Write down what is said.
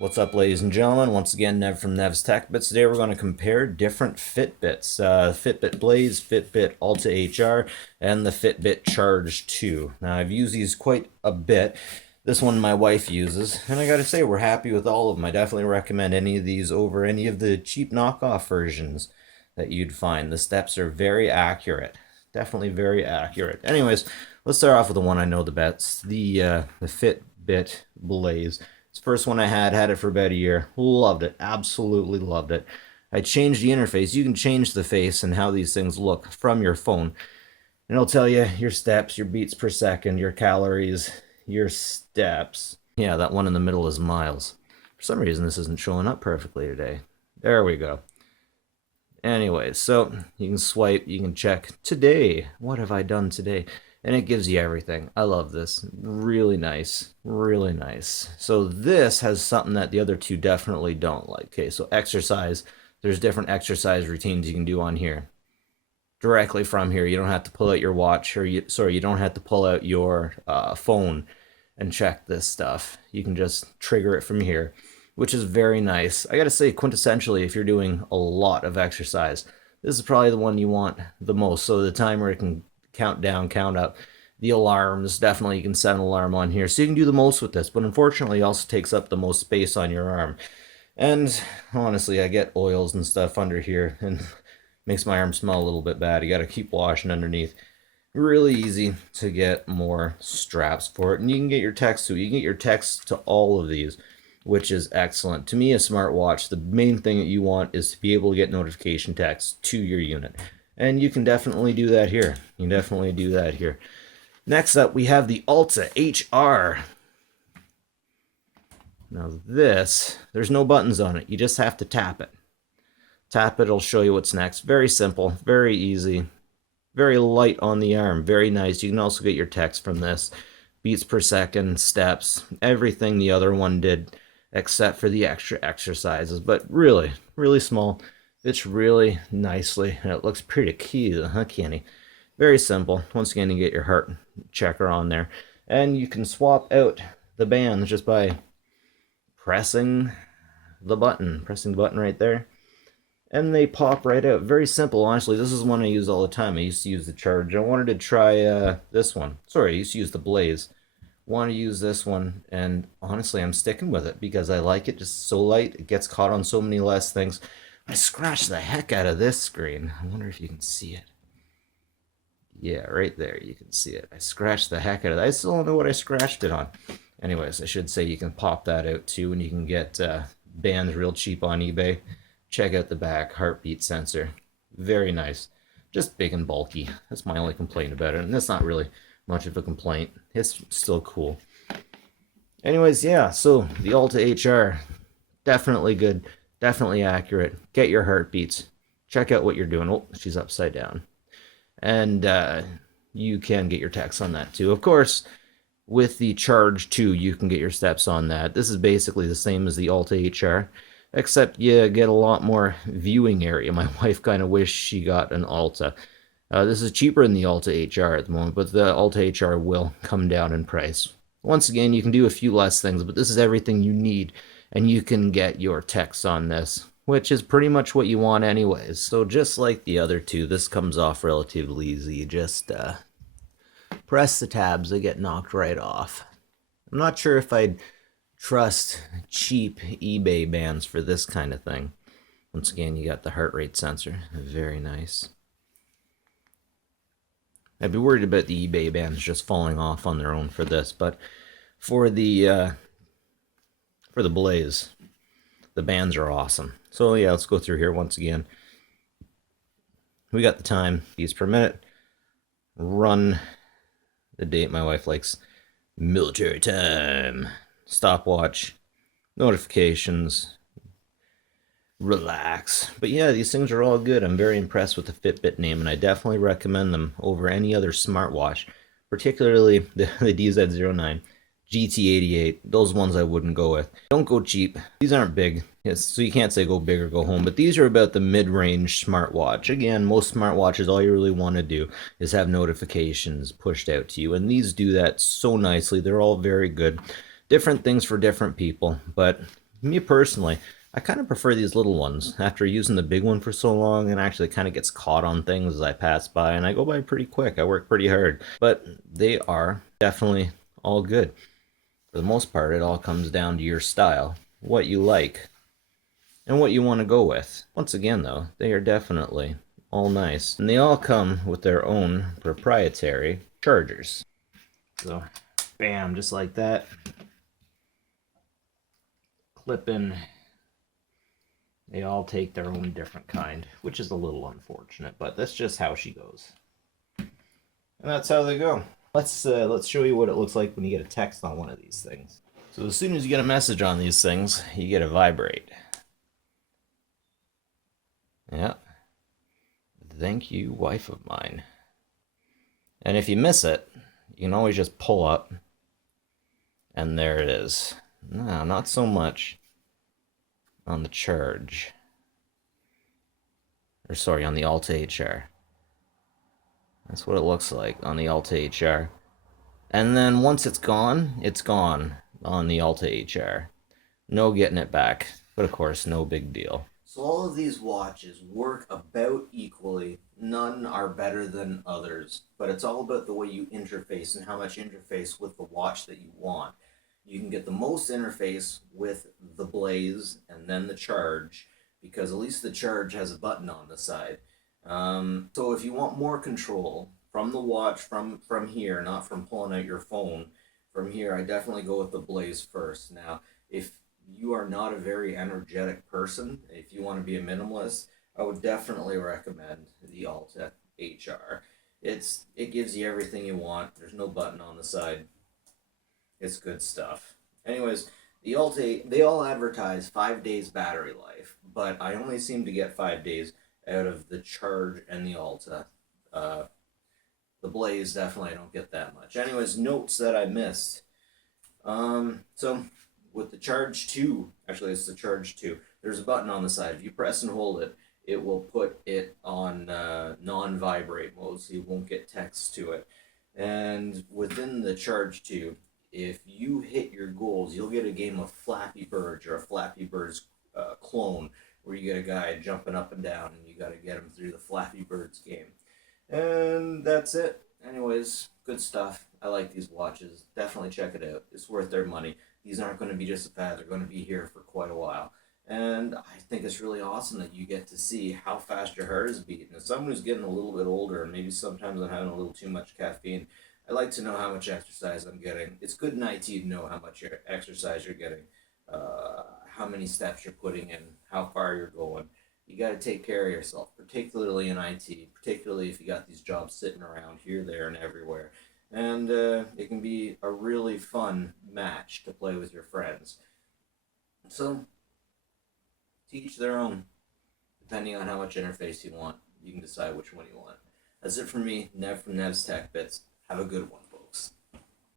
What's up, ladies and gentlemen? Once again, Nev from Nev's Tech Bits. Today we're going to compare different Fitbits. Fitbit Blaze, Fitbit AltaHr, and the Fitbit Charge 2. Now, I've used these quite a bit. This one my wife uses, and I gotta say, we're happy with all of them. I definitely recommend any of these over any of the cheap knockoff versions that you'd find. The steps are very accurate. Definitely very accurate. Anyways, let's start off with the one I know the best, the Fitbit Blaze. It's the first one I had it for about a year. Loved it, absolutely loved it. I changed the interface. You can change the face and how these things look from your phone. And it'll tell you your steps, your beats per second, your calories, your steps. Yeah, that one in the middle is miles. For some reason, this isn't showing up perfectly today. There we go. Anyway, so you can swipe, you can check today. What have I done today? And it gives you everything. I love this. Really nice. Really nice. So this has something that the other two definitely don't like. Okay, so exercise. There's different exercise routines you can do on here. Directly from here. You don't have to pull out your watch, or you don't have to pull out your phone and check this stuff. You can just trigger it from here, which is very nice. I gotta say, quintessentially, if you're doing a lot of exercise, this is probably the one you want the most. So the timer, it can count down, count up. The alarms, definitely you can set an alarm on here. So you can do the most with this, but unfortunately it also takes up the most space on your arm. And honestly, I get oils and stuff under here and makes my arm smell a little bit bad. You gotta keep washing underneath. Really easy to get more straps for it. And you can get your text to it. You can get your text to all of these, which is excellent. To me, a smartwatch, the main thing that you want is to be able to get notification text to your unit. And you can definitely do that here. You can definitely do that here. Next up, we have the AltaHr. Now this, there's no buttons on it. You just have to tap it. Tap it, it'll show you what's next. Very simple, very easy, very light on the arm, very nice. You can also get your text from this. Beats per second, steps, everything the other one did, except for the extra exercises. But really, really small. Fits really nicely, and it looks pretty cute, huh, Kenny? Very simple. Once again, you get your heart checker on there. And you can swap out the bands just by pressing the button right there. And they pop right out. Very simple, honestly. This is one I use all the time. I used to use the Charge. I wanted to try this one. Sorry, I used to use the Blaze. Want to use this one, and honestly, I'm sticking with it because I like it. Just so light. It gets caught on so many less things. I scratched the heck out of this screen. I wonder if you can see it. Yeah, right there, you can see it. I scratched the heck out of it. I still don't know what I scratched it on. Anyways, I should say you can pop that out too, and you can get bands real cheap on eBay. Check out the back, heartbeat sensor. Very nice. Just big and bulky. That's my only complaint about it, and that's not really much of a complaint. It's still cool. Anyways, yeah, so the AltaHr, definitely good. Definitely accurate. Get your heartbeats. Check out what you're doing. Oh, she's upside down. And you can get your text on that too. Of course, with the Charge 2, you can get your steps on that. This is basically the same as the AltaHr, except you get a lot more viewing area. My wife kind of wished she got an Alta. This is cheaper than the AltaHr at the moment, but the AltaHr will come down in price. Once again, you can do a few less things, but this is everything you need. And you can get your text on this, which is pretty much what you want anyways. So just like the other two, this comes off relatively easy. You just press the tabs, they get knocked right off. I'm not sure if I'd trust cheap eBay bands for this kind of thing. Once again, you got the heart rate sensor. Very nice. I'd be worried about the eBay bands just falling off on their own for this, but for the Blaze, the bands are awesome. So yeah, let's go through here once again. We got the time, beats per minute. Run the date. My wife likes military time. Stopwatch, notifications, relax. But yeah, these things are all good. I'm very impressed with the Fitbit name, and I definitely recommend them over any other smartwatch, particularly the DZ09. GT88, those ones I wouldn't go with. Don't go cheap. These aren't big, yes, so you can't say go big or go home, but these are about the mid-range smartwatch. Again, most smartwatches, all you really want to do is have notifications pushed out to you, and these do that so nicely. They're all very good. Different things for different people, but Me personally, I kind of prefer these little ones. After using the big one for so long, it actually kind of gets caught on things as I pass by, and I go by pretty quick. I work pretty hard, but they are definitely all good. For the most part, it all comes down to your style, what you like, and what you want to go with. Once again, though, they are definitely all nice, and they all come with their own proprietary chargers. So, bam, just like that. Clip in. They all take their own different kind, which is a little unfortunate, but that's just how she goes. And that's how they go. Let's show you what it looks like when you get a text on one of these things. So as soon as you get a message on these things, you get a vibrate. Yeah. Thank you, wife of mine. And if you miss it, you can always just pull up, and there it is. No, not so much on the Charge. Or sorry, on the AltaHr. That's what it looks like on the AltaHr. And then once it's gone on the AltaHr. No getting it back. But of course, no big deal. So all of these watches work about equally. None are better than others. But it's all about the way you interface and how much interface with the watch that you want. You can get the most interface with the Blaze and then the Charge, because at least the Charge has a button on the side. So if you want more control from the watch, from here, not from pulling out your phone, from here, I definitely go with the Blaze first. Now, if you are not a very energetic person, if you want to be a minimalist, I would definitely recommend the AltaHr. It gives you everything you want. There's no button on the side. It's good stuff. Anyways, the they all advertise 5 days battery life, but I only seem to get 5 days out of the Charge and the Alta. The Blaze, definitely I don't get that much. Anyways, notes that I missed. So with the Charge 2, actually it's the Charge 2, there's a button on the side. If you press and hold it, it will put it on non-vibrate mode, so you won't get text to it. And within the Charge 2, if you hit your goals, you'll get a game of Flappy Birds or a Flappy Birds clone, where you get a guy jumping up and down and you got to get him through the Flappy Birds game. And that's it. Anyways, good stuff. I like these watches. Definitely check it out. It's worth their money. These aren't going to be just a fad. They're going to be here for quite a while. And I think it's really awesome that you get to see how fast your heart is beating. As someone who's getting a little bit older, and maybe sometimes I'm having a little too much caffeine, I like to know how much exercise I'm getting. It's good in IT to know how much exercise you're getting, how many steps you're putting in, how far you're going. You got to take care of yourself, particularly in IT, particularly if you got these jobs sitting around here, there, and everywhere. And it can be a really fun match to play with your friends. So, teach their own. Depending on how much interface you want, you can decide which one you want. That's it for me, Nev from Nev's Tech Bits. Have a good one, folks.